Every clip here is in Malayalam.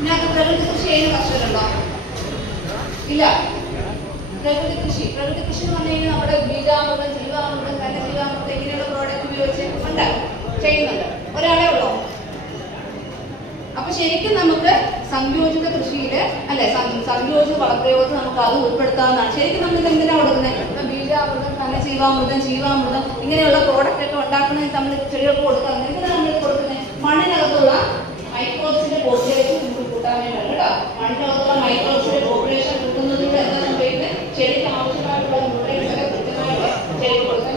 ഇതിനകത്ത് പ്രകൃതി കൃഷി ചെയ്യുന്ന കർഷകരുണ്ടോ? ഇല്ല. പ്രകൃതി കൃഷി എന്ന് പറഞ്ഞു കഴിഞ്ഞാൽ നമ്മുടെ ബീജാമൃതം, ജീവാമൃതം, ഘനജീവാമൃതം ഇങ്ങനെയുള്ള പ്രോഡക്റ്റ് ഉപയോഗിച്ച് ഉണ്ട്, ചെയ്യുന്നുണ്ട്. ഒരാളെ ഉള്ളോ? അപ്പൊ ശരിക്കും നമുക്ക് സംയോജിത കൃഷിയില് അല്ലെ, സംയോജിത വളപ്രയോഗത്തിൽ നമുക്ക് അത് ഉൾപ്പെടുത്താവുന്നതാണ്. ശരിക്കും നമ്മൾ എന്തിനാ കൊടുക്കുന്നത്? ബീജാമൃതം, ഘനജീവാമൃതം, ജീവാമൃതം ഇങ്ങനെയുള്ള പ്രോഡക്റ്റ് ഒക്കെ ഉണ്ടാക്കുന്നതിന് നമ്മൾ ചെടികൾക്ക് കൊടുക്കുന്നത് എന്തിനാണ് നമ്മൾ കൊടുക്കുന്നത്? മണ്ണിനകത്തുള്ള മൈക്രോബ്സിന്റെ പോപ്പുലേഷൻ നമുക്ക് കൂട്ടാൻ വേണ്ടിയാണ് കേട്ടോ. മണ്ണിനകത്തുള്ള മൈക്രോബ്സിന്റെ പോപ്പുലേഷൻ കൂട്ടുന്നതിലൂടെ എന്താ സംഭവിക്കുന്നത്? ചെടിക്ക് ആവശ്യമായിട്ടുള്ള ന്യൂട്രിയൻസ് ഒക്കെ കൃത്യമായിട്ട് ചെടിക്ക് കൊടുക്കാൻ.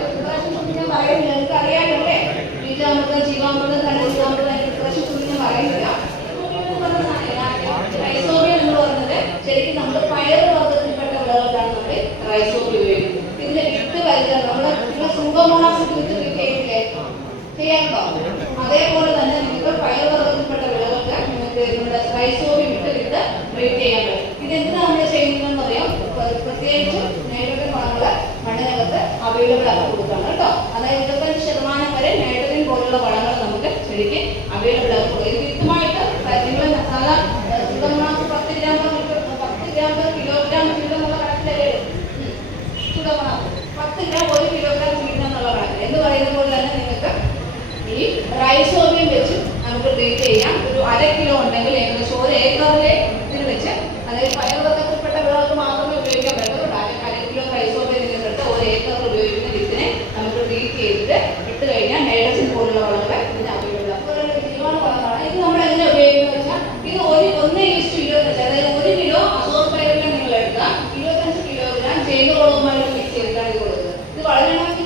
ഞാൻ പറയുന്നില്ല, നിങ്ങൾക്ക് അറിയാമല്ലേ ബീജാമൃതം, ജീവാമൃതം, ഘനജീവാമൃതം. അതിന്റെ പ്രിപ്പറേഷൻ ഞാൻ പറയുന്നില്ല. റൈസോബിയം എന്ന് പറയുന്നത് ശരിക്കും നമ്മൾ പയർ വർഗ്ഗത്തിൽപ്പെട്ട വിളകൾക്കാണ് നമ്മൾ റൈസോബിയം ഉപയോഗിക്കുന്നത്. ഇതിന്റെ വിത്ത് പരിചരണം നമ്മൾ സൂഡോമോണാസ് വിത്ത് ചെയ്യില്ലേ, ചെയ്യാറുണ്ടോ? അതേപോലെ തന്നെ നിങ്ങൾക്ക് പയർ വർഗ്ഗത്തിൽപ്പെട്ട വിളകൾക്ക് നമ്മുടെ റൈസോബിയം വിത്ത് ട്രീറ്റ് ചെയ്യാൻ പറ്റും. ഇതെന്തിനാണ് നമ്മൾ ചെയ്യുന്നതെന്ന് അറിയാം. പ്രത്യേകിച്ച് നൈട്രജൻ വളങ്ങൾ മണ്ണിനകത്ത് അവൈലബിൾ ആക്കി കൊടുക്കുകയാണ് കേട്ടോ. അതായത് 25% വരെ നൈട്രജൻ പോലുള്ള വളങ്ങൾ നമുക്ക് ചെടിക്ക് അവൈലബിൾ ആക്കി കൊടുക്കും. ഇത് വിത്തുമായിട്ട് നിങ്ങൾ സാധാ സുഡോമോണാസ് 10 ഗ്രാം കിലോഗ്രാം എന്നുള്ള കണക്കിലല്ലേ സുഡോമോണാസ് 10 ഗ്രാം 1 കിലോഗ്രാം വീതം എന്നുള്ള കണക്കിൽ എന്ന് പറയുന്ന പോലെ തന്നെ നിങ്ങൾക്ക് ഈ റൈസോബിയം വെച്ച് നമുക്ക് ട്രീറ്റ് ചെയ്യാം. ഒരു 1/2 കിലോ ഉണ്ടെങ്കിൽ ഏകദേശം 1 ഏക്കറിലെ ഇതിൽ വെച്ച്, അതായത് പയർ വർഗ്ഗത്തിൽപ്പെട്ട വിളകൾക്ക് മാത്രമേ ഉപയോഗിക്കാൻ പറ്റുള്ളൂ. 1/2 കിലോ റൈസോബിയം ഇതിനെടുത്ത് 1 ഏക്കറിൽ ഉപയോഗിക്കുന്ന വിത്തിനെ നമുക്ക് ട്രീറ്റ് ചെയ്തിട്ട് ഇട്ട് കഴിഞ്ഞാൽ നൈട്രജൻ പോലുള്ള വളങ്ങൾ ഇതിന് അവൈലബിൾ ആണ്. ജീവാണു വളങ്ങളാണ്. ഇത് നമ്മൾ എങ്ങനെ ഉപയോഗിക്കുന്നത് വെച്ചാൽ ഇത് 1:25, അതായത് 1 കിലോ അസോസ്പൈറിനെ നിങ്ങൾ എടുക്കുക, 25 കിലോഗ്രാം ജൈവവളവുമായിട്ട് മിക്സ് ചെയ്തിട്ടാണ് ഇത് കൊടുക്കുന്നത്. ഇത് വളരണമെങ്കിൽ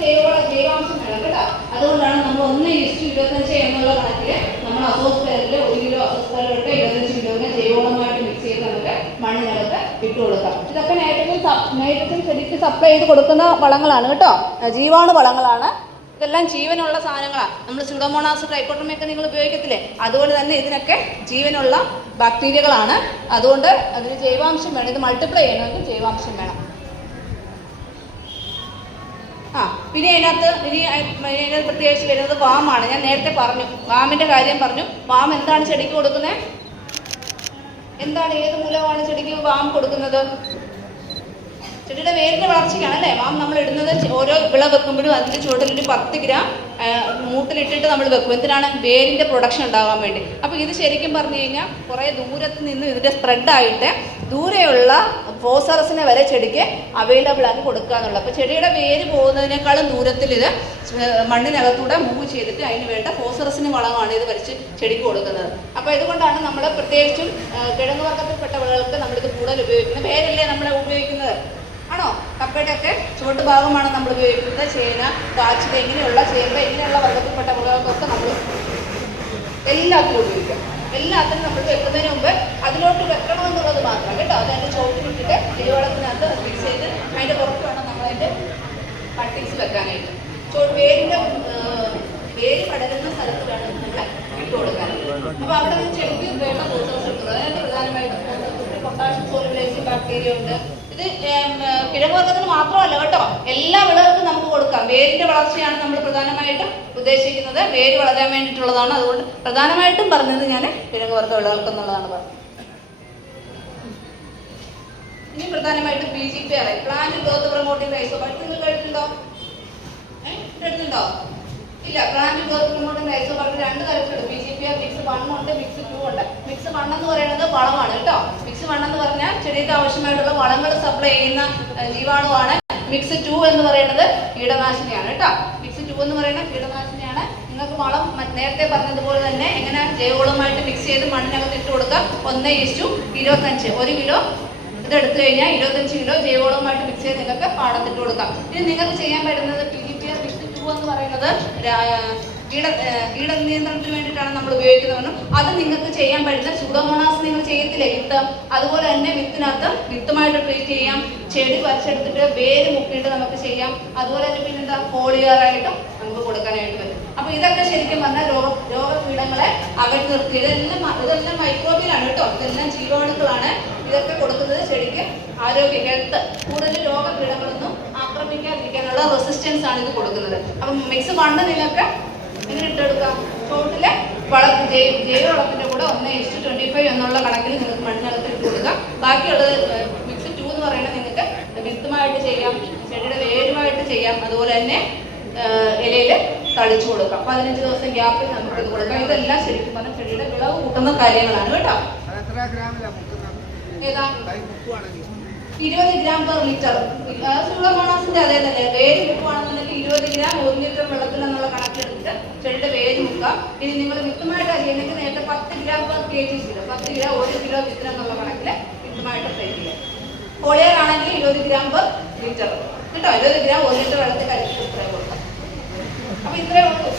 ജൈവാംശം വേണം കേട്ടോ. അതുകൊണ്ടാണ് നമ്മൾ 1:25 എന്നുള്ള കണക്കിൽ നമ്മൾ അസോസ്പൈറിൽ 1 കിലോ അസോസ്പൈറിലിട്ട് 25 കിലോഗ്രാം ജൈവവളവുമായിട്ട് മിക്സ് ചെയ്ത് നമുക്ക് മണ്ണിനകത്ത് ഇട്ട് കൊടുക്കാം. ഇതൊക്കെ നൈട്രജൻ ശരിക്കും സപ്ലൈ ചെയ്ത് കൊടുക്കുന്ന വളങ്ങളാണ് കേട്ടോ, ജീവാണു വളങ്ങളാണ്. ഇതെല്ലാം ജീവനുള്ള സാധനങ്ങളാണ്. നമ്മൾ സ്യൂഡോമോണാസ്, ട്രൈക്കോട്ടർമയൊക്കെ നിങ്ങൾ ഉപയോഗിക്കത്തില്ലേ, അതുപോലെ തന്നെ ഇതിനൊക്കെ ജീവനുള്ള ബാക്ടീരിയകളാണ്. അതുകൊണ്ട് അതിന് ജൈവാംശം വേണം. ഇത് മൾട്ടിപ്ലൈ ചെയ്യണമെങ്കിൽ ജൈവാംശം വേണം. പിന്നെ ഇതിനകത്ത് പ്രത്യേകിച്ച് വരുന്നത് വാമാണ്. ഞാൻ നേരത്തെ പറഞ്ഞു, വാമിൻ്റെ കാര്യം പറഞ്ഞു. വാം എന്താണ് ചെടിക്ക് കൊടുക്കുന്നത്? എന്താണ്, ഏത് മൂലമാണ് ചെടിക്ക് വാം കൊടുക്കുന്നത്? ചെടിയുടെ വേരിൻ്റെ വളർച്ചയ്ക്കാണ് അല്ലേ വാം നമ്മൾ ഇടുന്നത്. ഓരോ വിള വെക്കുമ്പോഴും അതിൻ്റെ ചുവട്ടിൽ ഒരു 10 ഗ്രാം മൂട്ടിലിട്ടിട്ട് നമ്മൾ വെക്കും. എന്തിനാണ്? വേരിൻ്റെ പ്രൊഡക്ഷൻ ഉണ്ടാകാൻ വേണ്ടി. അപ്പോൾ ഇത് ശരിക്കും പറഞ്ഞു കഴിഞ്ഞാൽ കുറേ ദൂരത്ത് നിന്ന് ഇതിൻ്റെ സ്പ്രെഡായിട്ട് ദൂരെയുള്ള ഫോസറസിനെ വരെ ചെടിക്ക് അവൈലബിൾ ആക്കി കൊടുക്കുക എന്നുള്ളത്. അപ്പോൾ ചെടിയുടെ വേര് പോകുന്നതിനേക്കാളും ദൂരത്തിൽ ഇത് മണ്ണിനകത്തൂടെ മൂവ് ചെയ്തിട്ട് അതിന് വേണ്ട ഫോസറസിന് വളമാണ് ഇത് വലിച്ച് ചെടിക്ക് കൊടുക്കുന്നത്. അപ്പോൾ ഇതുകൊണ്ടാണ് നമ്മൾ പ്രത്യേകിച്ചും കിഴങ്ങ് വർഗ്ഗത്തിൽപ്പെട്ട വിളകൾക്ക് നമ്മളിത് കൂടുതൽ ഉപയോഗിക്കുന്നത്. വേരല്ലേ നമ്മൾ ഉപയോഗിക്കുന്നത്, ആണോ? കപ്പയുടെയൊക്കെ ചുവട്ട് ഭാഗമാണ് നമ്മൾ ഉപയോഗിക്കുന്നത്. ചേന, കാച്ചിൽ ഇങ്ങനെയുള്ള ചേമ്പ് ഇങ്ങനെയുള്ള വർഗ്ഗത്തിൽപ്പെട്ട വിളകൾക്കൊക്കെ നമ്മൾ എല്ലാത്തിലും ഉപയോഗിക്കാം. എല്ലാത്തിനും നമ്മൾ വെക്കുന്നതിന് മുമ്പ് അതിലോട്ട് വെക്കണമെന്നുള്ളത് മാത്രം കേട്ടോ. അതിൻ്റെ ചോട്ടിലിട്ടിട്ട് ജൈവവളത്തിനകത്ത് മിക്സ് ചെയ്ത് അതിൻ്റെ പുറത്ത് വേണം നമ്മളതിൻ്റെ കട്ടിങ്സ് വെക്കാനായിട്ട്. വേര് പടരുന്ന സ്ഥലത്ത് വേണം നമ്മൾ ഇട്ട് കൊടുക്കാനായിട്ട്. അപ്പോൾ അവിടെ നിന്ന് ചെടിക്ക് വേണ്ട പോഷകം കിട്ടുന്നത്. അതിനകത്ത് പ്രധാനമായിട്ടും പൊട്ടാഷ്യം സോളിബിലൈസിംഗ് ബാക്ടീരിയ ഉണ്ട്. ഇത് കിഴങ്ങ് വർഗ്ഗത്തിന് മാത്രമല്ല കേട്ടോ, എല്ലാ വിളകൾക്കും നമുക്ക് കൊടുക്കാം. വേരിൻ്റെ വളർച്ചയാണ് നമ്മൾ പ്രധാനമായിട്ടും ഉദ്ദേശിക്കുന്നത്. വേര് വളരാൻ വേണ്ടിയിട്ടുള്ളതാണ്. അതുകൊണ്ട് പ്രധാനമായിട്ടും പറഞ്ഞത് ഞാൻ കിഴങ്ങ് വർഗ്ഗ വിളകൾക്ക് എന്നുള്ളതാണ് പറഞ്ഞത്. ഇനി പ്രധാനമായിട്ടും PGPR, പ്ലാന്റ് ഗ്രോത്ത് പ്രൊമോട്ടിംഗ് റൈസോബാക്ടീരിയ. നിങ്ങൾ കേട്ടിട്ടുണ്ടോ? കേട്ടിട്ടുണ്ടോ? ഇല്ല. പ്ലാന്റ് ഗ്രോത്ത് പ്രൊമോട്ടിംഗ് റൈസോബാക്ടീരിയ 2 തരത്തിലുണ്ട്. PGPR മിക്സ് 1 ഉണ്ട്, മിക്സ് 2 ഉണ്ട്. മിക്സ് 1 എന്ന് പറയുന്നത് വളമാണ് കേട്ടോ. മിക്സ് 1 എന്ന് പറഞ്ഞാൽ ചെടിക്ക് ആവശ്യമായിട്ടുള്ള വളങ്ങൾ സപ്ലൈ ചെയ്യുന്ന ജീവാണുവാണ്. മിക്സ് 2 എന്ന് പറയുന്നത് കീടനാശിനിയാണ് കേട്ടോ. മിക്സ് 2 എന്ന് പറയുന്നത് കീടനാശിനിയാണ്. നിങ്ങൾക്ക് വളം നേരത്തെ പറഞ്ഞതുപോലെ തന്നെ എങ്ങനെ ജൈവവളവുമായിട്ട് മിക്സ് ചെയ്ത് മണ്ണിനകത്ത് ഇട്ട് കൊടുക്കാം. 1:25, 1 കിലോ ഇതെടുത്തു കഴിഞ്ഞാൽ 25 കിലോ ജൈവവളവുമായിട്ട് മിക്സ് ചെയ്ത് നിങ്ങൾക്ക് പാടത്തിട്ട് കൊടുക്കാം. ഇനി നിങ്ങൾക്ക് ചെയ്യാൻ പറ്റുന്നത് PGPR മിക്സ് 2 എന്ന് പറയുന്നത് കീട നിയന്ത്രണത്തിന് വേണ്ടിയിട്ടാണ് നമ്മൾ ഉപയോഗിക്കുന്നതെന്നും അത് നിങ്ങൾക്ക് ചെയ്യാൻ പറ്റുന്ന സ്യൂഡോമോണാസ് നിങ്ങൾ ചെയ്യത്തില്ലേ വിത്ത്, അതുപോലെ തന്നെ വിത്തുമായിട്ട് ട്രീറ്റ് ചെയ്യാം. ചെടി പറിച്ചെടുത്തിട്ട് വേര് മുക്കിയിട്ട് നമുക്ക് ചെയ്യാം. അതുപോലെ തന്നെ പിന്നെന്താ ഫോളിയറായിട്ടും നമുക്ക് കൊടുക്കാനായിട്ട് പറ്റും. അപ്പോൾ ഇതൊക്കെ ശരിക്കും പറഞ്ഞാൽ രോഗകീടങ്ങളെ അകറ്റി നിർത്തി ഇതെല്ലാം മൈക്രോബിയലാണ് കേട്ടോ. ഇതെല്ലാം ജീവാണുക്കളാണ്. ഇതൊക്കെ കൊടുക്കുന്നത് ചെടിക്ക് ആരോഗ്യ ഹെൽത്ത്, കൂടുതൽ രോഗകീടങ്ങളൊന്നും ആക്രമിക്കാതിരിക്കാനുള്ള റെസിസ്റ്റൻസ് ആണ് ഇത് കൊടുക്കുന്നത്. അപ്പം മിക്സ് 1 നിങ്ങൾക്ക് എങ്ങനെ ഇട്ടെടുക്കാം? ചോട്ടിലെ ജൈവവളത്തിന്റെ കൂടെ 1:25 എന്നുള്ള കണക്കിൽ നിങ്ങൾക്ക് മണ്ണിനകത്ത് ഇട്ട് കൊടുക്കുക. ബാക്കിയുള്ളത് മിക്സ് 2 എന്ന് പറയുന്നത് നിങ്ങൾക്ക് വിത്തുമായിട്ട് ചെയ്യാം, ചെടിയുടെ വേരുമായിട്ട് ചെയ്യാം, അതുപോലെ തന്നെ ഇലയിൽ തളിച്ചു കൊടുക്കാം. 15 ദിവസം ഗ്യാപ്പിൽ നമുക്ക് ഇത് കൊടുക്കാം. ഇതെല്ലാം ശരിക്കും പറഞ്ഞാൽ ചെടിയുടെ വിളവ് കൂട്ടുന്ന കാര്യങ്ങളാണ് കേട്ടോ. ഏതാ 20 ഗ്രാം പെർ ലിറ്റർ. സൂഡോമോണാസിന്റെ അതേ തന്നെ വേര് മുക്കുവാണെന്നുണ്ടെങ്കിൽ 20 ഗ്രാം 1 ലിറ്റർ വെള്ളത്തിൽ എന്നുള്ള കണക്കെടുത്തിട്ട് ചെടിയുടെ വേര് മുക്കാം. ഇനി നിങ്ങൾ വിത്തുമായിട്ടാണ് ചെയ്യുന്നെങ്കിൽ നേരത്തെ 10 ഗ്രാം പെർ kg ചെയ്ത് 10 ഗ്രാം 1 കിലോ വിത്തിന് എന്നുള്ള കണക്കിൽ വിത്തുമായിട്ട് ട്രൈ ചെയ്യാം. കോളിയർ ആണെങ്കിൽ 20 ഗ്രാം പെർ ലിറ്റർ കേട്ടോ. 20 ഗ്രാം 1 ലിറ്റർ വെള്ളത്തിൽ കലക്കി കൊടുക്കാം. അപ്പൊ ഇത്രയേ ഉള്ളൂ.